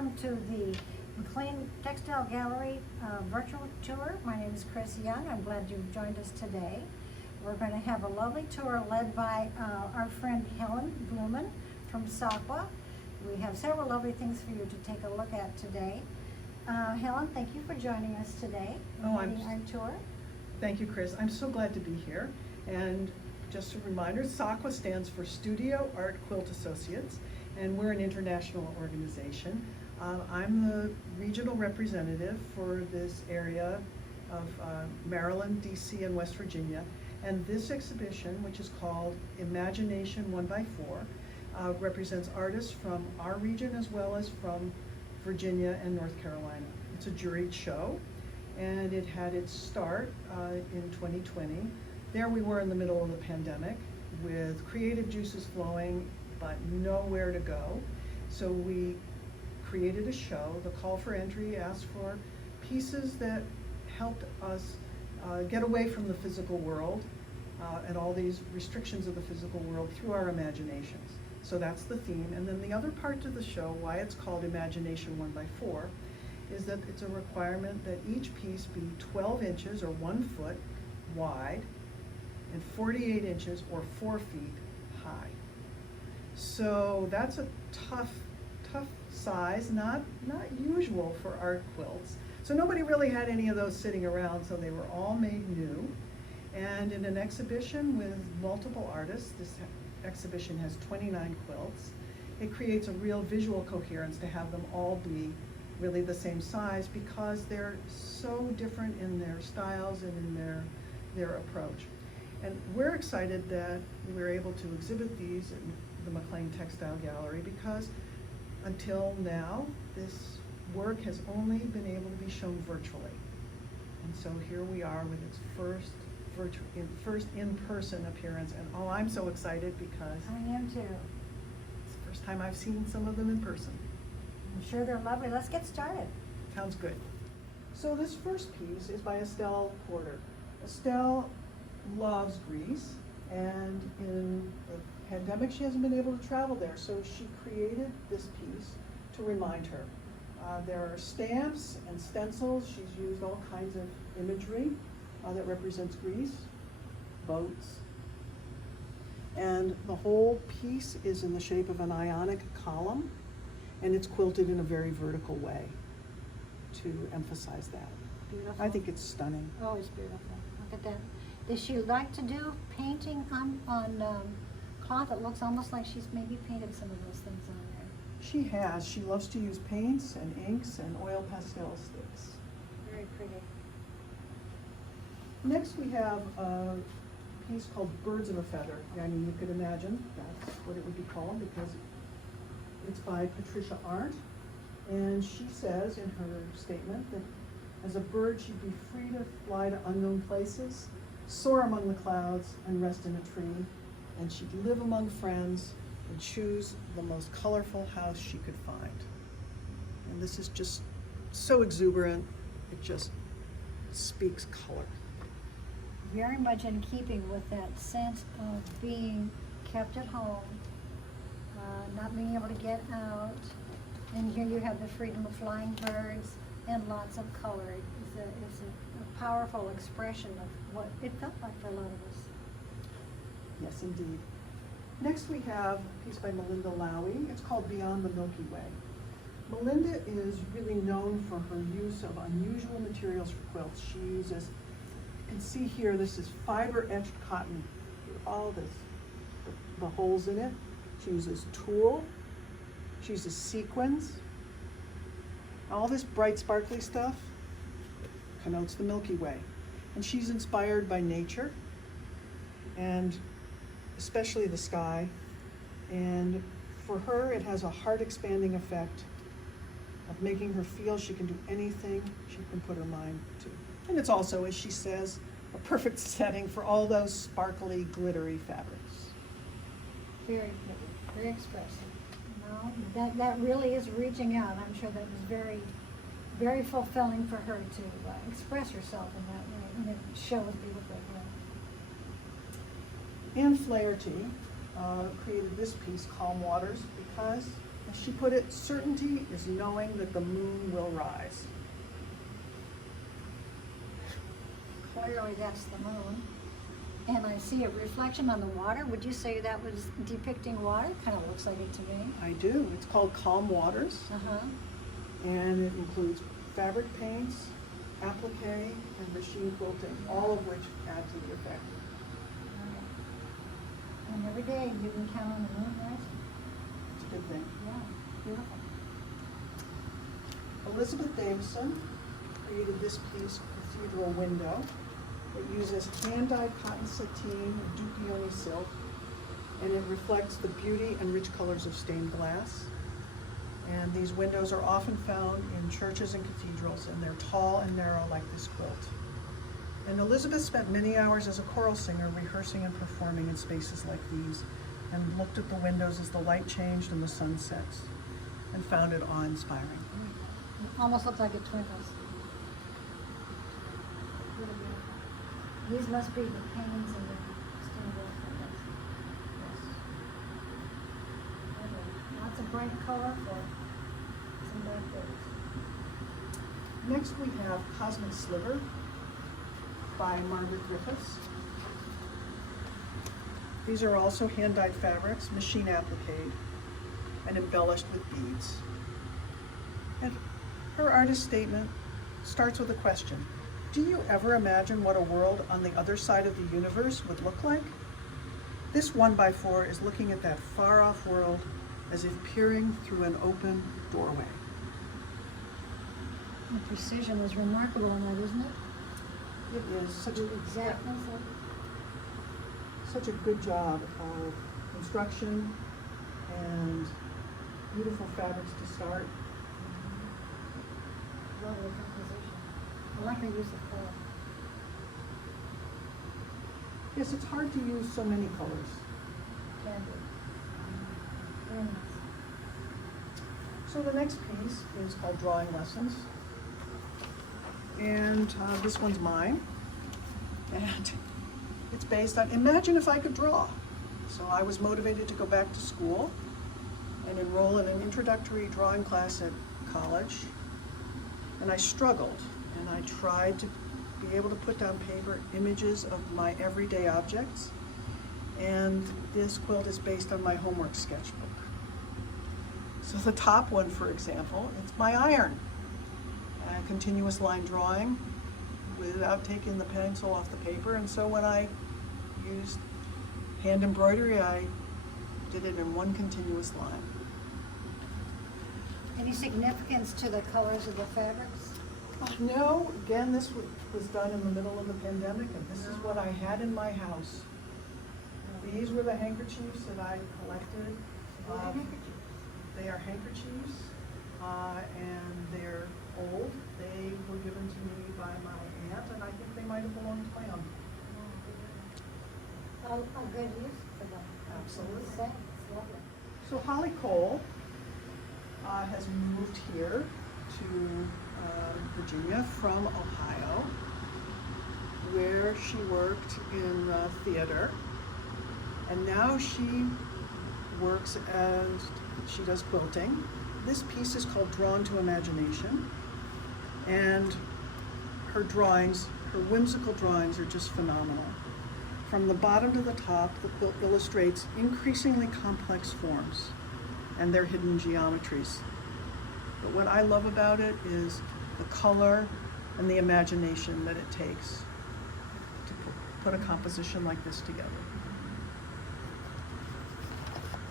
welcome to the McLean Textile Gallery virtual tour. My name is Chris Young. I'm glad you've joined us today. We're going to have a lovely tour led by our friend Helen Blumen from SAQA. We have several lovely things for you to take a look at today. Helen, thank you for joining us today and leading our tour. Thank you, Chris. I'm so glad to be here. And just a reminder, SAQA stands for Studio Art Quilt Associates, and we're an international organization. I'm the regional representative for this area of Maryland, DC, and West Virginia. And this exhibition, which is called Imagination 1x4, represents artists from our region as well as from Virginia and North Carolina. It's a juried show, and it had its start in 2020. There we were in the middle of the pandemic with creative juices flowing, but nowhere to go. So we created a show. The call for entry asked for pieces that helped us get away from the physical world and all these restrictions of the physical world through our imaginations. So that's the theme. And then the other part of the show, why it's called Imagination 1x4, is that it's a requirement that each piece be 12 inches or 1 foot wide and 48 inches or 4 feet high. So that's a tough size, not usual for art quilts. So nobody really had any of those sitting around, so they were all made new. And in an exhibition with multiple artists, this exhibition has 29 quilts, it creates a real visual coherence to have them all be really the same size because they're so different in their styles and in their approach. And we're excited that we're able to exhibit these in the McLean Textile Gallery because until now, this work has only been able to be shown virtually. And so here we are with its first in-person appearance, and oh, I'm so excited because I am too. it's the first time I've seen some of them in person. I'm sure they're lovely. Let's get started. Sounds good. So this first piece is by Estelle Porter. Estelle loves Greece, and in the pandemic she hasn't been able to travel there, so she created this piece to remind her. There are stamps and stencils. She's used all kinds of imagery that represents Greece, boats, and the whole piece is in the shape of an ionic column, and it's quilted in a very vertical way to emphasize that. Beautiful. I think it's stunning. Oh, it's beautiful. Look at that. Does she like to do painting on cloth? It looks almost like she's maybe painted some of those things on there. She has. She loves to use paints and inks and oil pastel sticks. Very pretty. Next we have a piece called Birds of a Feather. I mean, you could imagine that's what it would be called because it's by Patricia Arndt. And she says in her statement that as a bird she'd be free to fly to unknown places, soar among the clouds, and rest in a tree. And she'd live among friends and choose the most colorful house she could find. And this is just so exuberant, it just speaks color. Very much in keeping with that sense of being kept at home, not being able to get out. And here you have the freedom of flying birds and lots of color. It's a powerful expression of what it felt like for a lot of us. Yes, indeed. Next we have a piece by Melinda Lowy. It's called Beyond the Milky Way. Melinda is really known for her use of unusual materials for quilts. She uses, you can see here, this is fiber etched cotton. All this, the holes in it. She uses tulle. She uses sequins. All this bright, sparkly stuff connotes the Milky Way. And she's inspired by nature, and especially the sky. And for her, it has a heart-expanding effect of making her feel she can do anything she can put her mind to. And it's also, as she says, a perfect setting for all those sparkly, glittery fabrics. Very pretty, very expressive. No, that really is reaching out. I'm sure that was very, very fulfilling for her to express herself in that way, and it shows beautifully. Well. Anne Flaherty created this piece, Calm Waters, because As she put it, certainty is knowing that the moon will rise. Clearly that's the moon. And I see a reflection on the water. Would you say that was depicting water? Kind of looks like it to me. I do. It's called Calm Waters, Uh-huh. and it includes fabric paints, applique, and machine quilting, all of which add to the effect. And every day you can count on the moon, right? It's a good thing. Yeah, beautiful. Elizabeth Davison created this piece, Cathedral Window. It uses hand-dyed cotton sateen and dupioni silk, and it reflects the beauty and rich colors of stained glass. And these windows are often found in churches and cathedrals, and they're tall and narrow like this quilt. And Elizabeth spent many hours as a choral singer rehearsing and performing in spaces like these, and looked at the windows as the light changed and the sun sets, and found it awe-inspiring. It almost looks like it twinkles. Really beautiful. These must be the paintings in the stained glass windows. Yes. Lots of bright color for some dark days. Next we have Cosmic Sliver by Margaret Griffiths. These are also hand-dyed fabrics, machine appliqued, and embellished with beads. And her artist statement starts with a question. Do you ever imagine what a world on the other side of the universe would look like? This 1x4 is looking at that far-off world as if peering through an open doorway. The precision is remarkable in that, isn't it? It is such a, Exactness of such a good job of construction and beautiful fabrics to start. lovely composition. I like the use of color. Yes, it's hard to use so many colors. Can be. Very nice. So the next piece is called Drawing Lessons. And this one's mine. And it's based on, imagine if I could draw. So I was motivated to go back to school and enroll in an introductory drawing class at college. And I struggled, and I tried to be able to put down paper images of my everyday objects. And this quilt is based on my homework sketchbook. So the top one, for example, it's my iron. A continuous line drawing without taking the pencil off the paper. And so when I used hand embroidery, I did it in one continuous line. Any significance to the colors of the fabrics? No, again, this was done in the middle of the pandemic, and this is what I had in my house. These were the handkerchiefs that I collected. They are handkerchiefs, and they're old. They were given to me by my aunt, and I think they might have belonged to my uncle. A good use for them. Absolutely. It's lovely. So Holly Cole has moved here to Virginia from Ohio, where she worked in theater, and now she works as, she does quilting. This piece is called Drawn to Imagination, and her drawings, her whimsical drawings are just phenomenal. From the bottom to the top, the quilt illustrates increasingly complex forms and their hidden geometries. But what I love about it is the color and the imagination that it takes to put a composition like this together.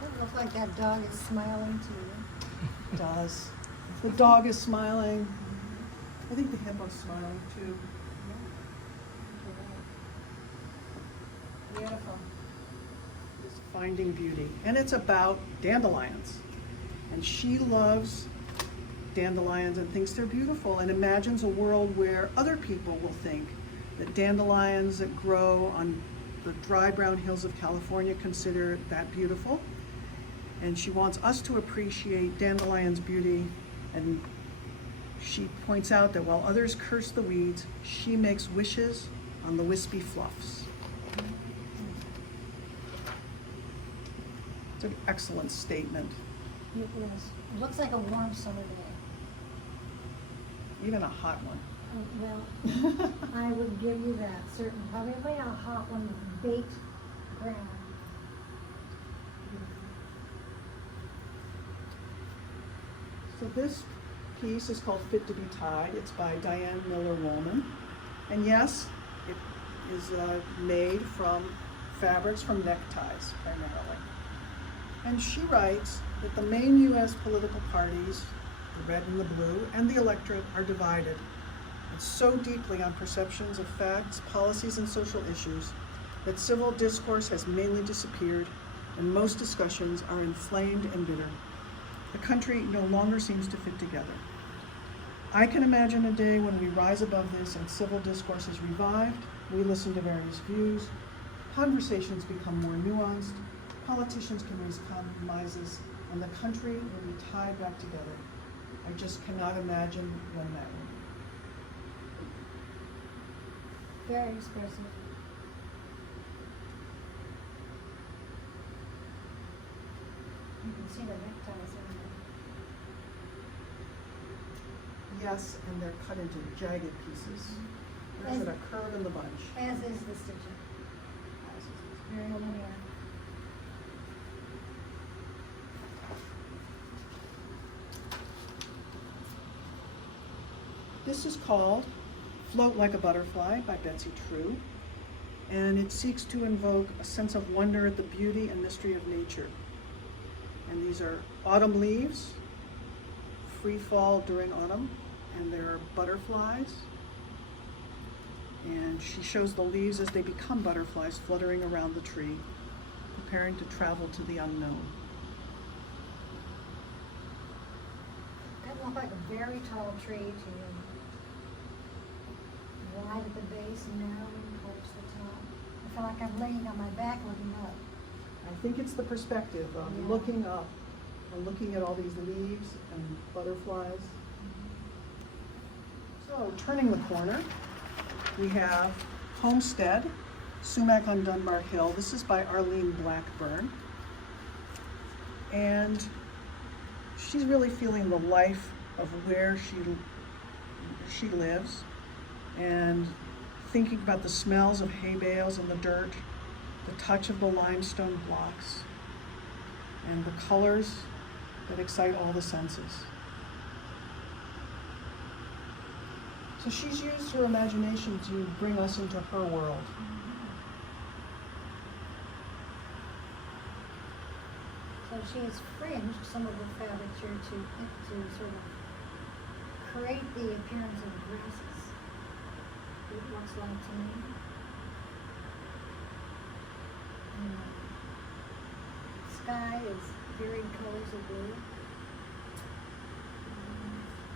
It looks like that dog is smiling to you. It does. The dog is smiling. I think the hippo's smiling too. Beautiful. It's Finding Beauty. And it's about dandelions. And she loves dandelions and thinks they're beautiful and imagines a world where other people will think that dandelions that grow on the dry brown hills of California consider that beautiful. And she wants us to appreciate dandelions' beauty, and she points out that while others curse the weeds, she makes wishes on the wispy fluffs. It's an excellent statement It is. It looks like a warm summer day. Even a hot one. Well, I would give you that, certain, probably a hot one with baked ground. So this piece is called Fit to be Tied. It's by Diane Miller-Woolman. And yes, it is made from fabrics from neckties, primarily. And she writes that the main U.S. political parties, the red and the blue, and the electorate are divided. It's so deeply on perceptions of facts, policies, and social issues that civil discourse has mainly disappeared, and most discussions are inflamed and bitter. The country no longer seems to fit together. I can imagine a day when we rise above this and civil discourse is revived, we listen to various views, conversations become more nuanced, politicians can raise compromises, and the country will be tied back together. I just cannot imagine when that will be. Very expressive. You can see the neckties in Yes, and they're cut into jagged pieces. There's a curve in the bunch. there, as is the stitching. Very linear. This is called Float Like a Butterfly by Betsy True, and it seeks to invoke a sense of wonder at the beauty and mystery of nature. And these are autumn leaves, free fall during autumn, and there are butterflies. And she shows the leaves as they become butterflies fluttering around the tree, preparing to travel to the unknown. That looked like a very tall tree to you. Wide at the base and narrow towards the top. I feel like I'm laying on my back looking up. I think it's the perspective of Yeah. looking up and looking at all these leaves and butterflies. So, turning the corner, we have Homestead, Sumac on Dunbar Hill. This is by Arlene Blackburn. And she's really feeling the life of where she lives, and thinking about the smells of hay bales in the dirt, the touch of the limestone blocks, and the colors that excite all the senses. So she's used her imagination to bring us into her world. So she has fringed some of the fabric here to sort of create the appearance of grasses. It looks like to me. And the sky is varied colors of blue.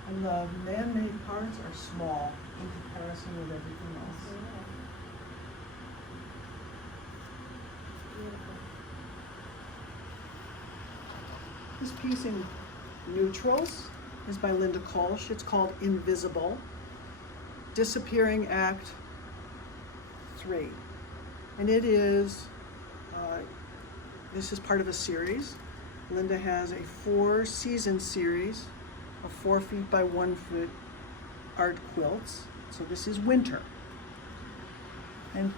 And the man-made parts are small in comparison with everything else. Beautiful. This piece in neutrals is by Linda Kolsch. It's called Invisible, Disappearing Act 3. And it is, this is part of a series. Linda has a 4-season series of 4 feet by 1 foot art quilts. So this is winter. And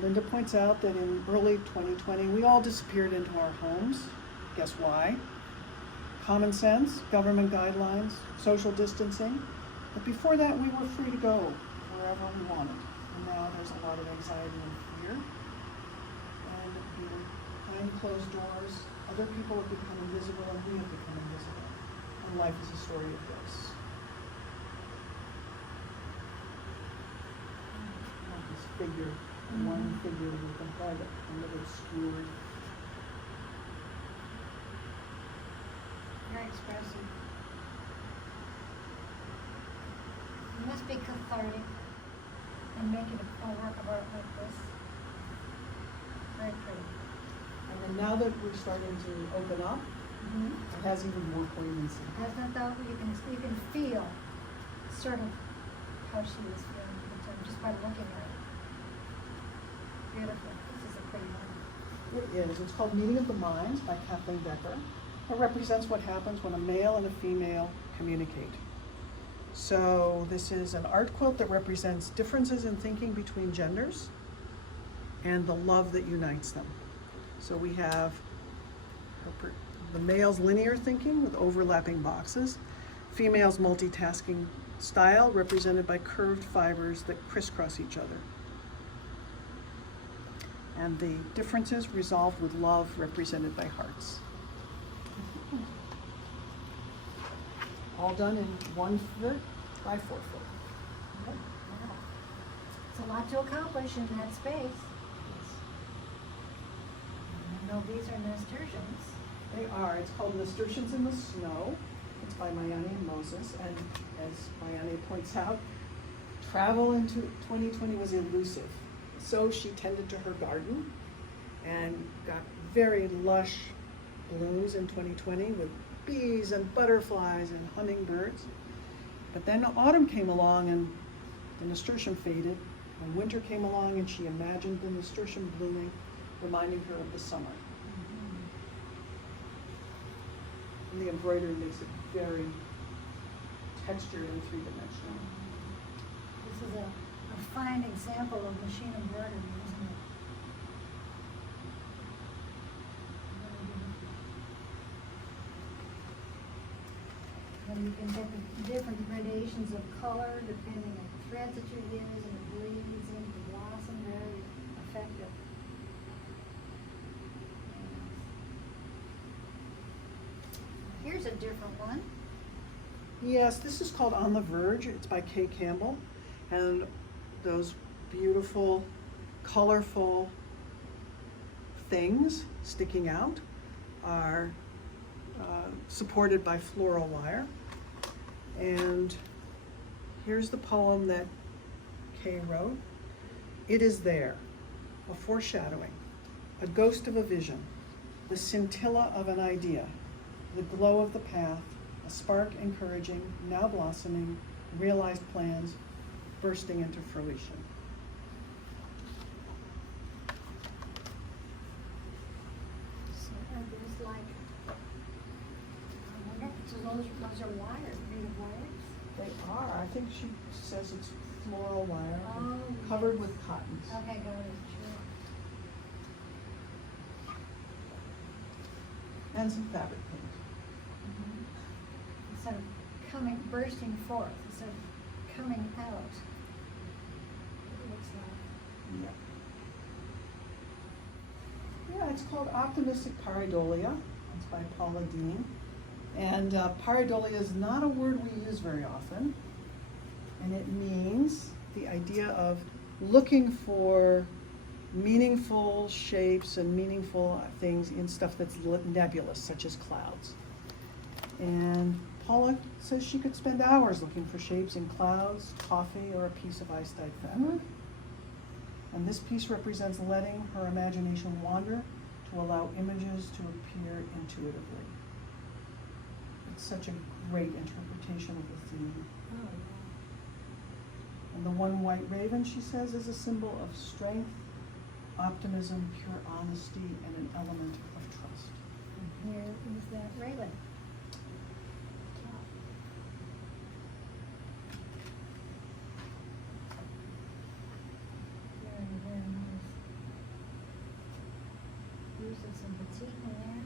Linda points out that in early 2020, we all disappeared into our homes. Guess why? Common sense, government guidelines, social distancing. But before that, we were free to go wherever we wanted. And now there's a lot of anxiety and fear. And behind closed doors, other people have become invisible and we have become invisible. And life is a story of this. This figure, one figure with a head a little obscured. Very expressive. It must be cathartic and making a work of art like this. Very pretty. And then now that we're starting to open up, it has even more poignancy. Hasn't it though? You can feel sort of how she was feeling at the time just by looking at it. Beautiful. This is a pretty one. It is. It's called Meeting of the Minds by Kathleen Becker. It represents what happens when a male and a female communicate. So this is an art quilt that represents differences in thinking between genders and the love that unites them. So we have the male's linear thinking with overlapping boxes, female's multitasking style represented by curved fibers that crisscross each other. And the differences resolved with love represented by hearts. All done in 1 foot by 4 foot. Wow. It's a lot to accomplish in that space. I know these are nasturtiums. They are. It's called Nasturtiums in the Snow. It's by Mayani and Moses. And as Mayani points out, travel into 2020 was elusive. So she tended to her garden and got very lush blooms in 2020 with bees and butterflies and hummingbirds. But then autumn came along and the nasturtium faded, and winter came along and she imagined the nasturtium blooming, reminding her of the summer. And the embroidery makes it very textured and three-dimensional. This is a fine example of machine embroidery, isn't it? And you can get the different gradations of color depending on the threads that you use, and it bleeds into the blossom, very effective. Here's a different one. Yes, this is called On the Verge. It's by Kay Campbell. And those beautiful, colorful things sticking out are supported by floral wire. And here's the poem that Kay wrote. It is there, a foreshadowing, a ghost of a vision, the scintilla of an idea, the glow of the path, a spark encouraging, now blossoming, realized plans bursting into fruition. So are these like, I wonder, so those are wires, made of wires? They are. I think she says it's floral wire Oh, covered yes. with cottons. Okay, got it, sure. And some fabric paint. Instead of bursting forth, instead of coming out, it looks like. Yeah, it's called Optimistic Pareidolia. It's by Paula Dean. And pareidolia is not a word we use very often. And it means the idea of looking for meaningful shapes and meaningful things in stuff that's nebulous, such as clouds. And Paula says she could spend hours looking for shapes in clouds, coffee, or a piece of ice-dyed fabric. And this piece represents letting her imagination wander to allow images to appear intuitively. It's such a great interpretation of the theme. Oh, And the one white raven, she says, is a symbol of strength, optimism, pure honesty, and an element of trust. and here is that raven. Very, very nice. Using some batik in there.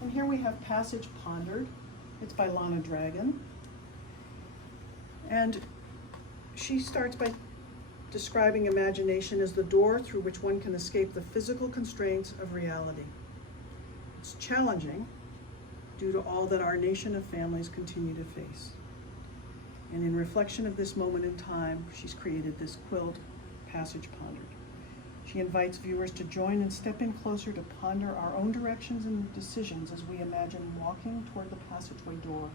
And here we have Passage Pondered. It's by Lana Dragon. And she starts by describing imagination as the door through which one can escape the physical constraints of reality. It's challenging due to all that our nation of families continue to face. And in reflection of this moment in time, she's created this quilt, Passage Pondered. She invites viewers to join and step in closer to ponder our own directions and decisions as we imagine walking toward the passageway door.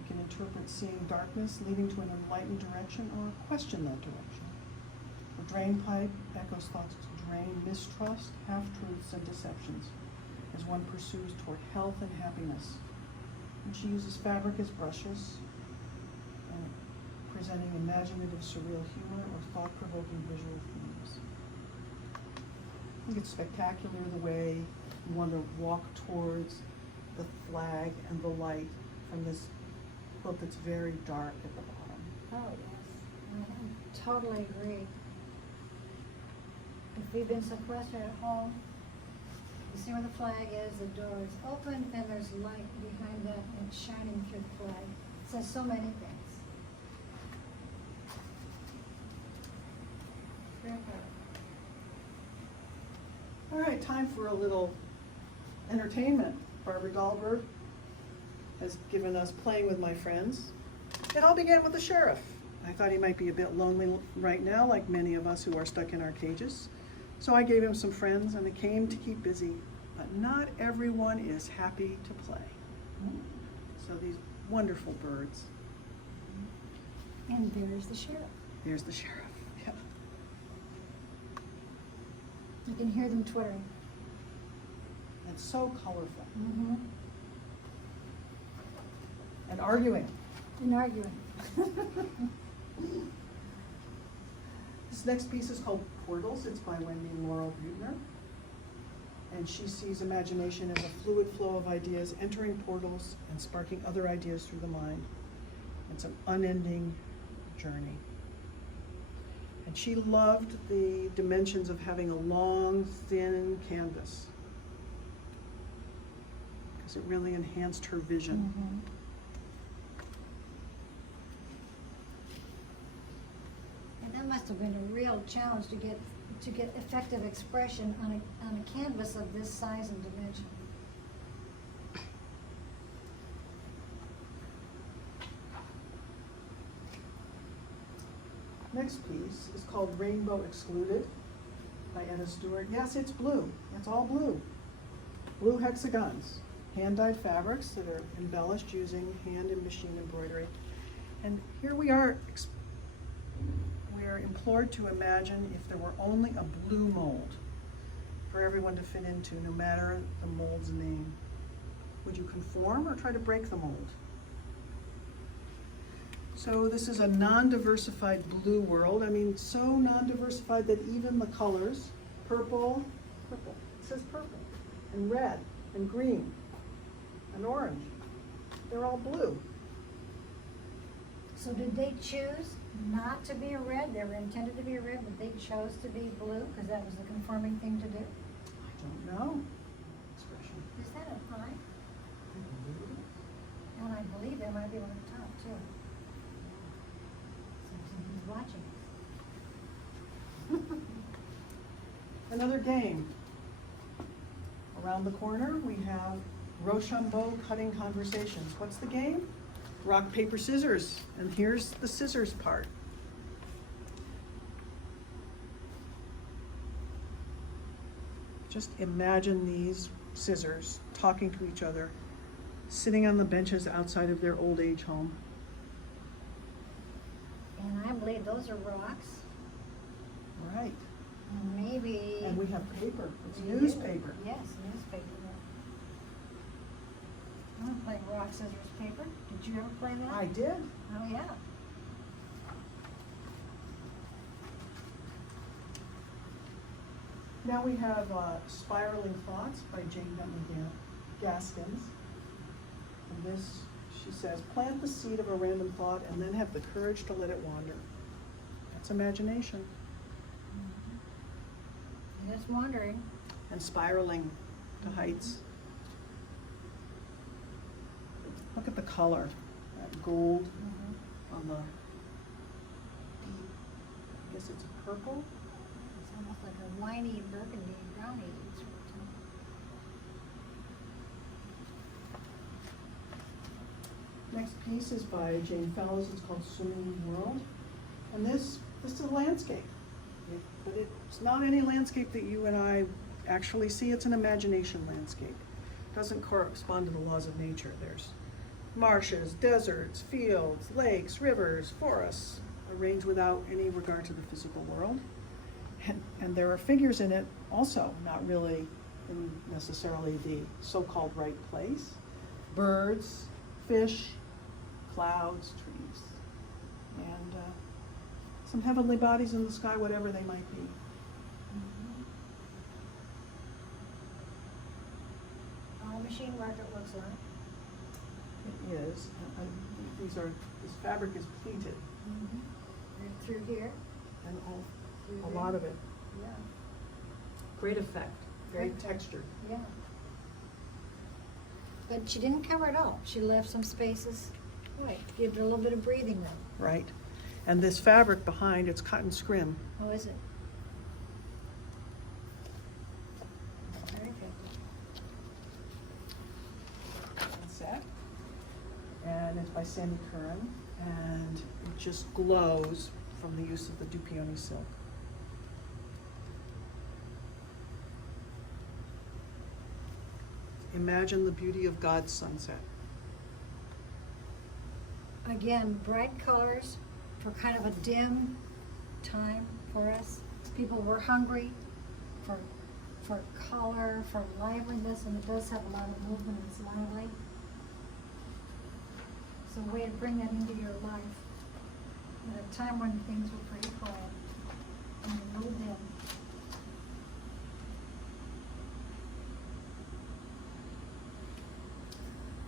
We can interpret seeing darkness leading to an enlightened direction or question that direction. The drain pipe echoes thoughts to drain mistrust, half-truths, and deceptions as one pursues toward health and happiness. And she uses fabric as brushes, and presenting imaginative, surreal humor or thought-provoking visual themes. I think it's spectacular the way you want to walk towards the flag and the light from this quilt that's very dark at the bottom. Oh, yes, I totally agree. If we've been sequestered at home, you see where the flag is, the door is open, and there's light behind that, and it's shining through the flag. It says so many things. Very proud. All right, time for a little entertainment. Barbara Dahlberg has given us Playing with My Friends. It all began with the sheriff. I thought he might be a bit lonely right now, like many of us who are stuck in our cages. So I gave him some friends, and they came to keep busy. But not everyone is happy to play. So these wonderful birds. And there's the sheriff. There's the sheriff. Yep. You can hear them twittering. It's so colorful. Mm-hmm. And arguing. And arguing. This next piece is called Portals. It's by Wendy Laurel Buettner. And she sees imagination as a fluid flow of ideas entering portals and sparking other ideas through the mind. It's an unending journey. And she loved the dimensions of having a long, thin canvas, because it really enhanced her vision. Mm-hmm. And that must have been a real challenge to get effective expression on a canvas of this size and dimension. Next piece is called Rainbow Excluded by Stewart. Yes, it's blue. It's all blue. Blue hexagons, hand-dyed fabrics that are embellished using hand and machine embroidery. And here we are implored to imagine if there were only a blue mold for everyone to fit into, no matter the mold's name. Would you conform or try to break the mold? So this is a non-diversified blue world. I mean, so non-diversified that even the colors, purple, it says purple, and red, and green, and orange, they're all blue. So did they choose not to be a red? They were intended to be a red, but they chose to be blue because that was the conforming thing to do? I don't know. Expression. Is that a pie? And I believe there might be one at the top too. So somebody's watching. Another game. Around the corner, we have Rochambeau Cutting Conversations. What's the game? Rock, paper, scissors. And here's the scissors part. Just imagine these scissors talking to each other, sitting on the benches outside of their old age home. And I believe those are rocks. Right. And maybe. And we have paper. It's We do. newspaper. Yes, newspaper. I'm playing rock, scissors, paper. Did you ever play that? I did. Oh, yeah. Now we have Spiraling Thoughts by Jane Bentley Gaskins. And this, she says, plant the seed of a random thought and then have the courage to let it wander. That's imagination. And it's wandering. And spiraling to heights. Look at the color, that gold on the deep, I guess it's a purple. It's almost like a winey, burgundy, brownie sort of tone. Next piece is by Jane Fellows. It's called Swimming World. And this is a landscape. But it's not any landscape that you and I actually see. It's an imagination landscape. It doesn't correspond to the laws of nature. There's marshes, deserts, fields, lakes, rivers, forests, arranged without any regard to the physical world. And there are figures in it also, not really in necessarily the so-called right place. Birds, fish, clouds, trees, and some heavenly bodies in the sky, whatever they might be. All machine work, it looks like. It is. This fabric is pleated, Right through here. and Through a there. lot of it. Yeah, Great effect, very Great. textured. yeah. But she didn't cover it all. She left some spaces, right, to give it a little bit of breathing room. Right. And this fabric behind, it's cotton scrim. Oh, is it? Very good. That's it. And it's by Sandy Curran, and it just glows from the use of the Dupioni silk. Imagine the beauty of God's sunset. Again, bright colors for kind of a dim time for us. People were hungry for color, for liveliness, and it does have a lot of movement. It's lively. It's a way to bring that into your life at a time when things were pretty quiet and a little dim.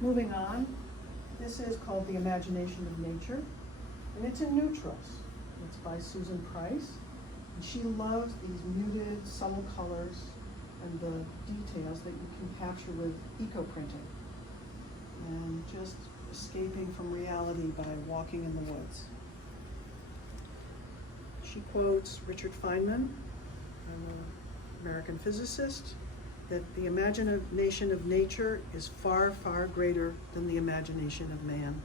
Moving on, this is called The Imagination of Nature, and it's in neutrals. It's by Susan Price, and she loves these muted, subtle colors and the details that you can capture with eco-printing, and just escaping from reality by walking in the woods. She quotes Richard Feynman, an American physicist, that the imagination of nature is far, far greater than the imagination of man.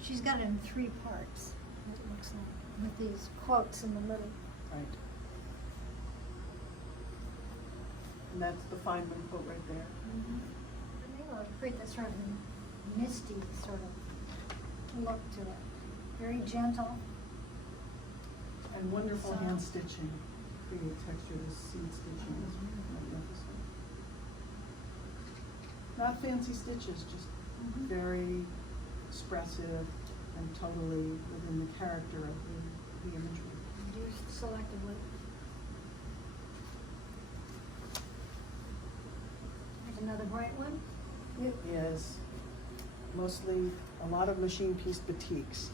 She's got it in 3 parts, it looks like, with these quotes in the middle. Right. And that's the Feynman quote right there. And they will create that sort of misty sort of look to it. Very gentle. And wonderful So- hand stitching. Create texture, this seed stitching is magnificent. Not fancy stitches, just very expressive and totally within the character of the imagery. Used selectively. There's another bright one. It is mostly a lot of machine piece batiks.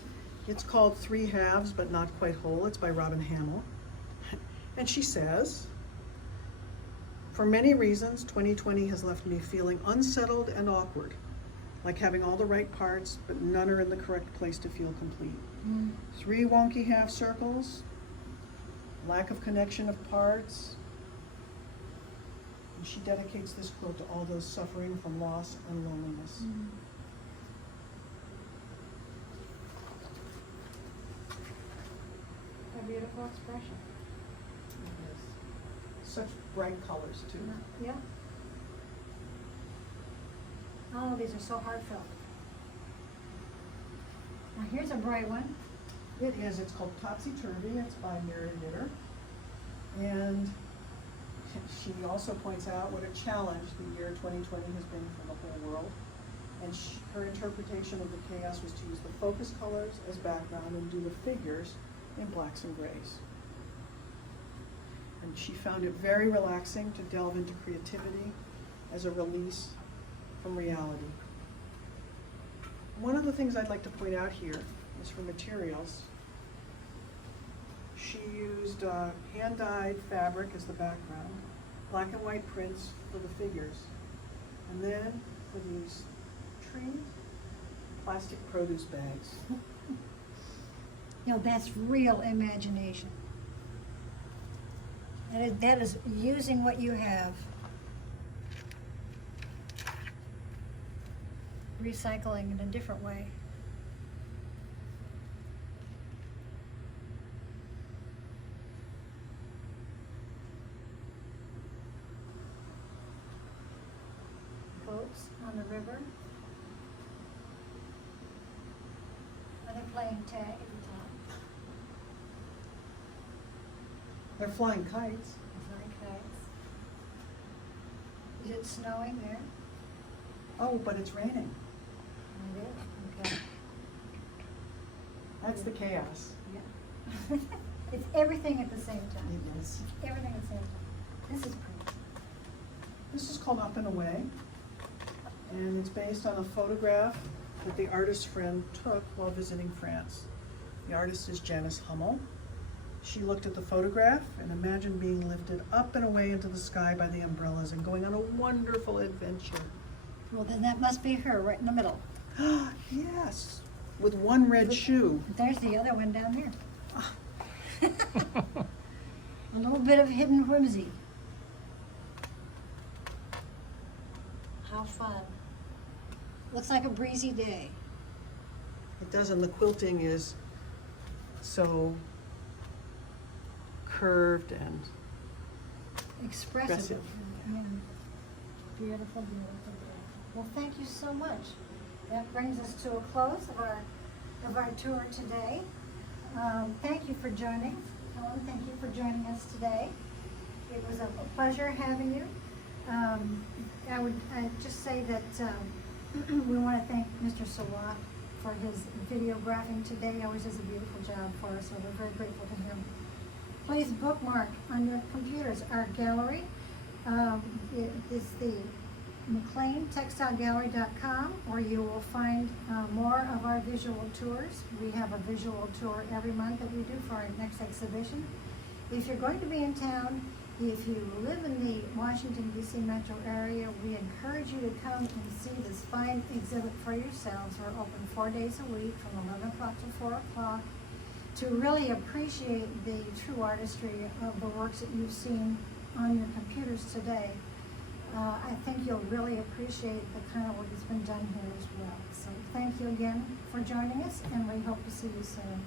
It's called Three Halves but Not Quite Whole. It's by Robin Hamill. And she says, for many reasons, 2020 has left me feeling unsettled and awkward, like having all the right parts, but none are in the correct place to feel complete. 3 wonky half circles, lack of connection of parts. And she dedicates this quilt to all those suffering from loss and loneliness. A beautiful expression. Such bright colors too. Yeah. All of these are so heartfelt. Now here's a bright one. It is, it's called Topsy Turvy, it's by Mary Ritter. And she also points out what a challenge the year 2020 has been for the whole world. And her interpretation of the chaos was to use the focus colors as background and do the figures in blacks and grays. And she found it very relaxing to delve into creativity as a release from reality. One of the things I'd like to point out here is for materials. She used hand-dyed fabric as the background, black and white prints for the figures, and then for these trees, plastic produce bags. You know, that's real imagination. That is using what you have. Recycling in a different way. Boats on the river. Are they playing tag at the top? They're flying kites. Flying kites. Is it snowing there? Oh, but it's raining. It is, okay. That's the chaos. Yeah. It's everything at the same time. It is. Everything at the same time. This is pretty. This is called Up and Away, and it's based on a photograph that the artist's friend took while visiting France. The artist is Janice Hummel. She looked at the photograph and imagined being lifted up and away into the sky by the umbrellas and going on a wonderful adventure. Well, then that must be her right in the middle. Yes, with one red shoe. There's the other one down there. A little bit of hidden whimsy. How fun. Looks like a breezy day. It does, and the quilting is so curved and Expressive. Expressive. Yeah. Beautiful, beautiful, beautiful. Well, thank you so much. That brings us to a close of our tour today. Thank you for joining. Helen, thank you for joining us today. It was a pleasure having you. I'd just say that we want to thank Mr. Stewart for his videographing today. He always does a beautiful job for us, so we're very grateful to him. Please bookmark on your computers our gallery. It is the McLeanTextileGallery.com, where you will find more of our visual tours. We have a visual tour every month that we do for our next exhibition. If you're going to be in town, if you live in the Washington, D.C. metro area, we encourage you to come and see this fine exhibit for yourselves. We're open 4 days a week from 11 o'clock to 4 o'clock to really appreciate the true artistry of the works that you've seen on your computers today. I think you'll really appreciate the kind of work that's been done here as well. So thank you again for joining us, and we hope to see you soon.